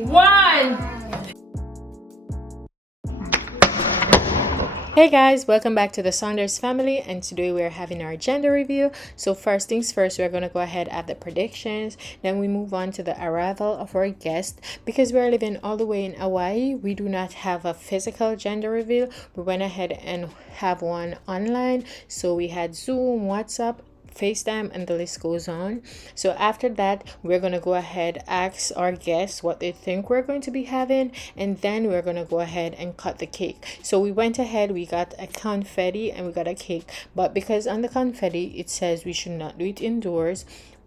One. Hey guys, welcome back to the Saunders family, and today we're having our gender review. So first things first, we're going to go ahead at the predictions, then we move on to the arrival of our guest. Because we're living all the way in Hawaii, we do not have a physical gender reveal. We went ahead and have one online, so we had Zoom, WhatsApp, FaceTime, and the list goes on. So after that, we're gonna go ahead, ask our guests what they think we're going to be having, and then we're gonna go ahead and cut the cake. So we went ahead, we got a confetti and we got a cake, but because on the confetti it says we should not do it indoors,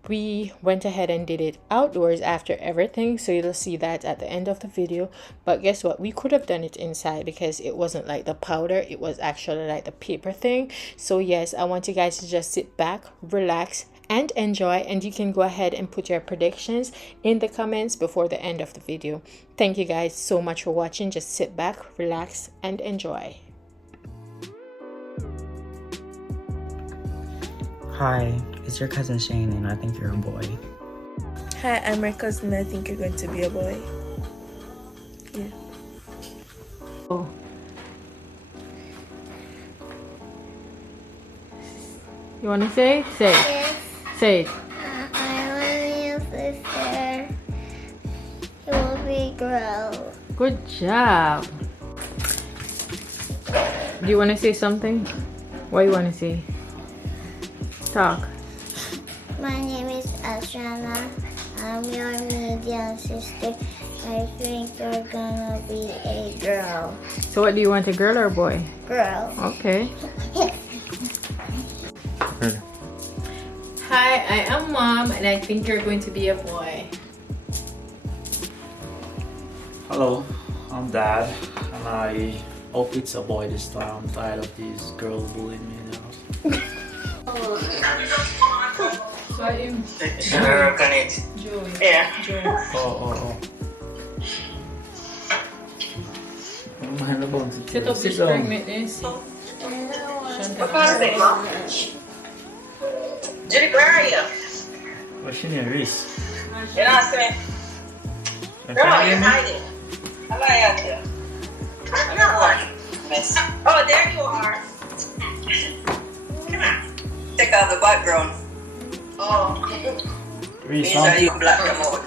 we went ahead and did it outdoors after everything, so you'll see that at the end of the video. But guess what, we could have done it inside because it wasn't like the powder, it was actually like the paper thing. So yes, I want you guys to just sit back, relax, and enjoy, and you can go ahead and put your predictions in the comments before the end of the video. Thank you guys so much for watching. Just sit back, relax, and enjoy. Hi, it's your cousin Shane, and I think you're a boy. Hi, I'm my cousin. I think you're going to be a boy. Yeah. Oh. You want to say it? Say it. Yes. Say it. I want your sister. It will be girl. Good job. Do you want to say something? What do you want to say? Talk. My name is Ashana. I'm your medium sister. I think you're gonna be a girl. So what do you want, a girl or a boy? Girl. Okay. Hi, I am Mom, and I think you're going to be a boy. Hello, I'm Dad, and I hope it's a boy this time. I'm tired of these girls bullying me in the house. So you? Joey. Yeah. Joey. Oh. Mahal ba? Sit up this pregnant, Nancy. What kind of thing, Mom? Judy, where are you? What's your name, Reese? You're not saying. Girl, you're hiding. I'm not out here. I'm not lying. Miss. Oh, there you are. Come on. Take out the background. Oh. Reese, These are you black them out.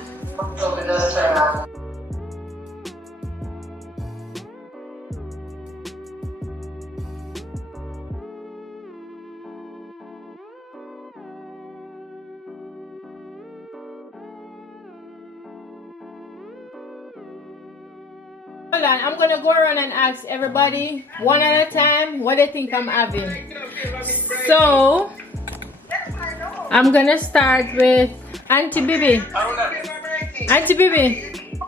Hold on, I'm gonna go around and ask everybody one at a time what they think I'm having. So I'm gonna start with Auntie Bibi. Auntie Bibi,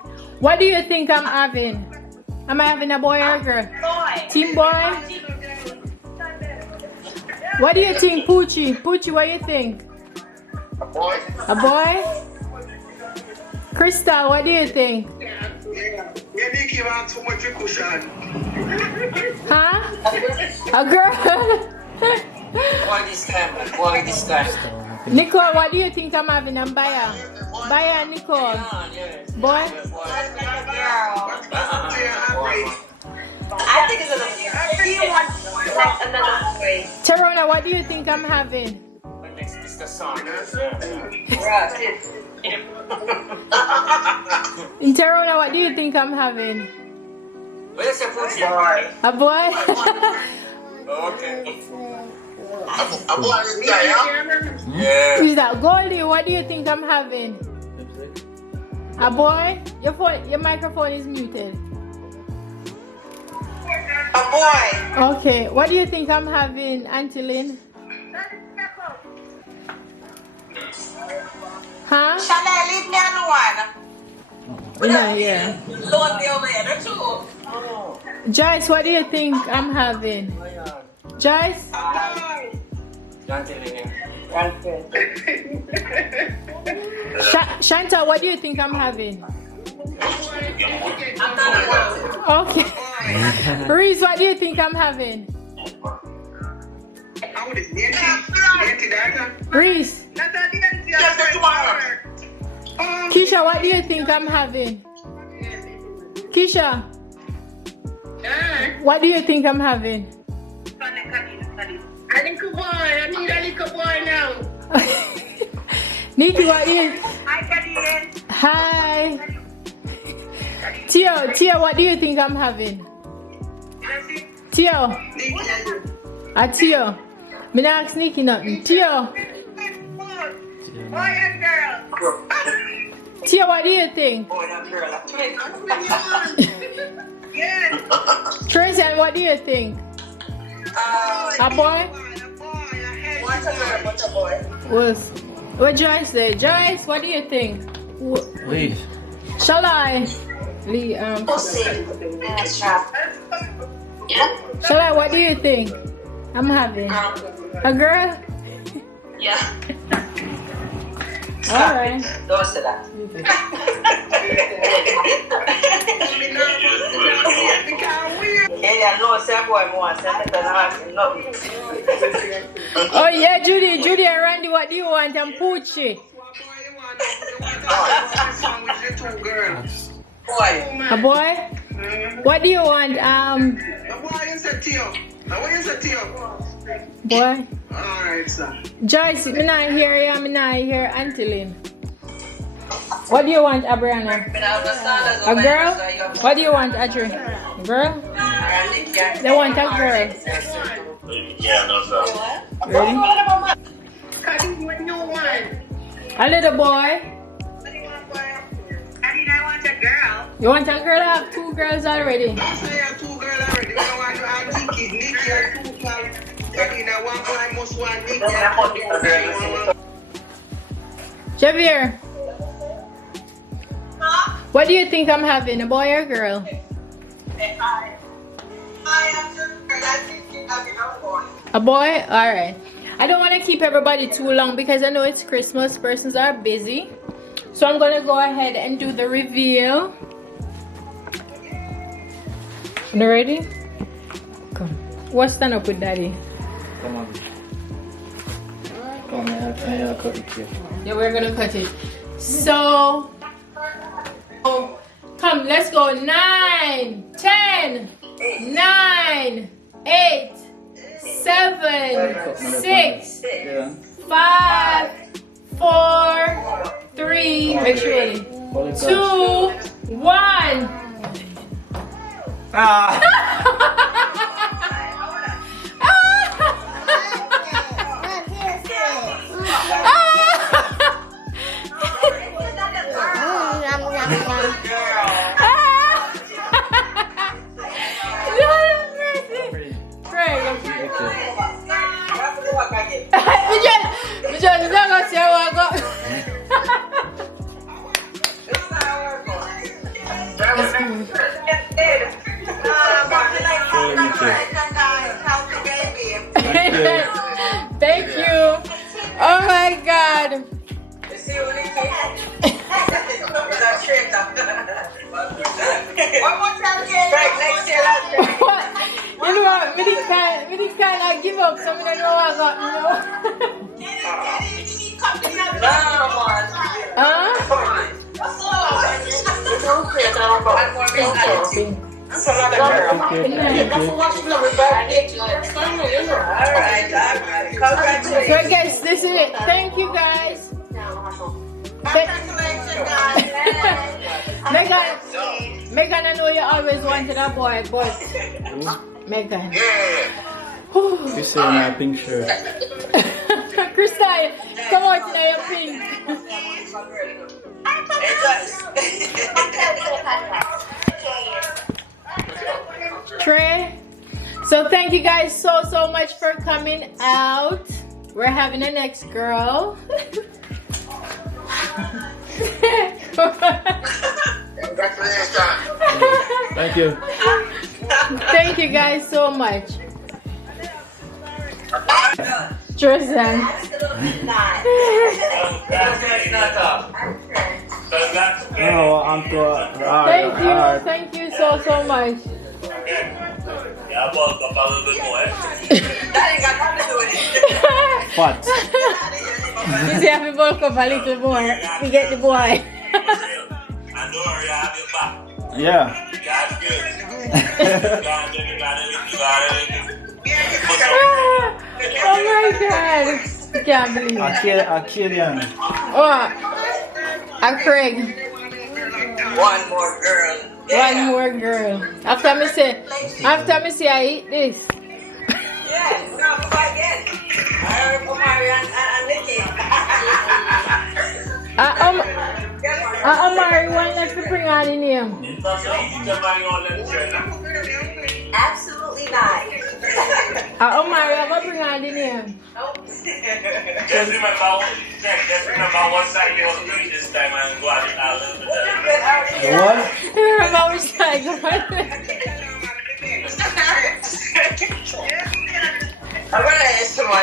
what do you think I'm having? Am I having a boy or a girl? Team boy? What do you think, Poochie? Poochie, what do you think? A boy? A boy? Crystal, what do you think? Maybe give out too much cushion. Huh? A girl? Boy this time. Nicole, what do you think I'm having? I'm Baya. Baya and Nicole. Boy? I think it's another boy. Terona, what do you think I'm having? It's the song. In Terona, what do you think I'm having? Where's the boy? A boy? Okay. A boy is there, Yeah. Who's that? Goldie, what do you think I'm having? A boy? Your microphone is muted. A boy. Okay, what do you think I'm having, Auntie Lynn? Huh? Shall I leave me alone? No, yeah. Don't be over here, don't you? Joyce, what do you think I'm having? Joyce? Shanta, what do you think I'm having? Okay. Reese, what do you think I'm having? Reese. Keisha, what do you think I'm having? Kisha, what do you think I'm having? A little boy, I need a little boy now. Nikki, what do you? Hi, Kadir. Hi. Tio, what do you think I'm having? Tio. Tio. Me not ask Nikki nothing. Tio. Boy and girl. Tio, what do you think? Boy and girl. Yes. Tracy, what do you think? A boy? What's a girl? What's a boy? What Joyce say? Joyce, what do you think? Wait. Shall I? Lee, Shall I? What do you think? I'm having a girl. Yeah. All right. Don't say that. Oh yeah, Judy and Randy, what do you want? I'm Poochie. A boy? What do you want? Boy? Alright, sir. Joyce, me not hear you, me not hear Auntie Lynn. What do you want, Abriana? A girl? What do you want, Adri? A girl? They want a girl. Yeah, no, sir. Ready? What you want? A little boy. I want a girl. You want a girl? I have 2 girls already. I say you have 2 girls already. I want to have Nikki. Nikki and 2 girls. Now 1 boy must want Nikki and 2 girls. Javier. What do you think I'm having? A boy or a girl? A boy? Alright. I don't want to keep everybody too long because I know it's Christmas. Persons are busy. So I'm going to go ahead and do the reveal. You ready? Come. What's stand up with daddy? Come on. Come here, I'll cut it here. Yeah, we're going to cut it. So... come, let's go. 9, 10, 9, 8, 7, 6, 5, 4, 3, make sure ready. 2, 1. Thank you. Oh my God. You know what? Me kind of give up. So I don't know what I got. So I guess this is it. Thank you guys. Megan, I know you always wanted a boy, but Megan. You say my pink shirt. Crystal, come out in your pink. Trey. So thank you guys so much for coming out. We're having a next girl. Thank you. Thank you guys so much. Tristan. Thank you so much. What? You see, have to bulk up a little more to get the boy. I know you have your back. Yeah. Oh my God. I can't believe it. Arcadian. Oh, I'm Craig. One more girl. One more girl. After me say I eat this. Yeah, no, come again. I heard from Marian and Nikki. Amari one left to bring on the name. Absolutely not. Amari, I'm gonna bring on the name. Just remember what side you want to do this time and go out a little bit. What? Remember which side go on? I'm gonna ask someone. I'm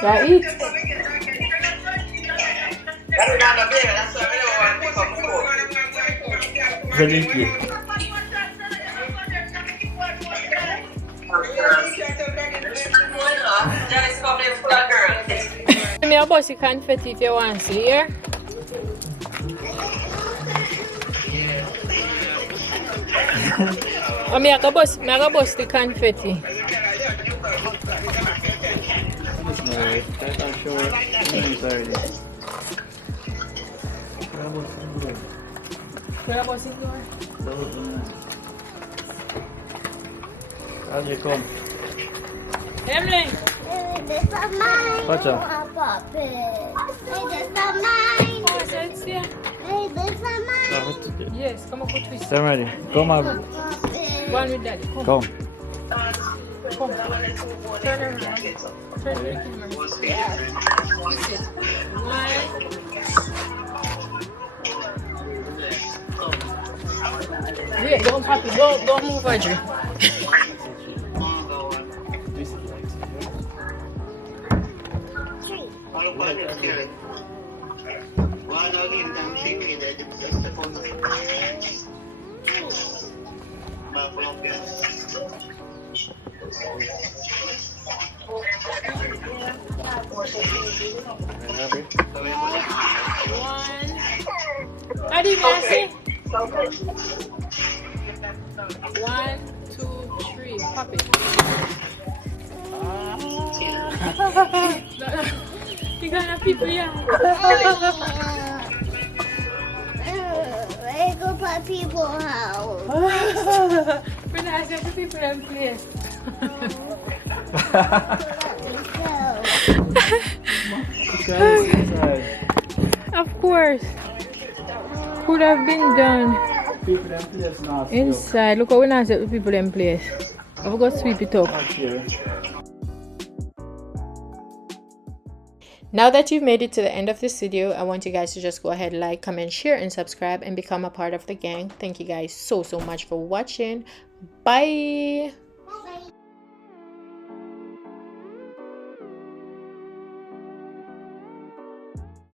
going to eat. That's not a baby. That's why I don't want to pick up food. Very Johnny's probably full of girls. Me a bust the confetti if you want to hear. Oh, me a go bust the confetti. Aldrig kom. Emily. This is mine. What's up? This is mine. Oh, so it's here. Hey, this is mine. Yes, come on, put twist. I'm ready. Come on. One with daddy. Come. Come. Come. Turn around. Turn the camera. Twist it. One. Wait, don't pop it. Don't move, Audrey. One. How do you guys see? 1, 2, 3. Pop it. You gonna people here? I go by people's house. We're not going to people in place. Of course. Could have been done. People in place now. Inside. Look how we not set the people in place. I've got to sweep it up. Now that you've made it to the end of this video, I want you guys to just go ahead, like, comment, share, and subscribe and become a part of the gang. Thank you guys so much for watching. Bye.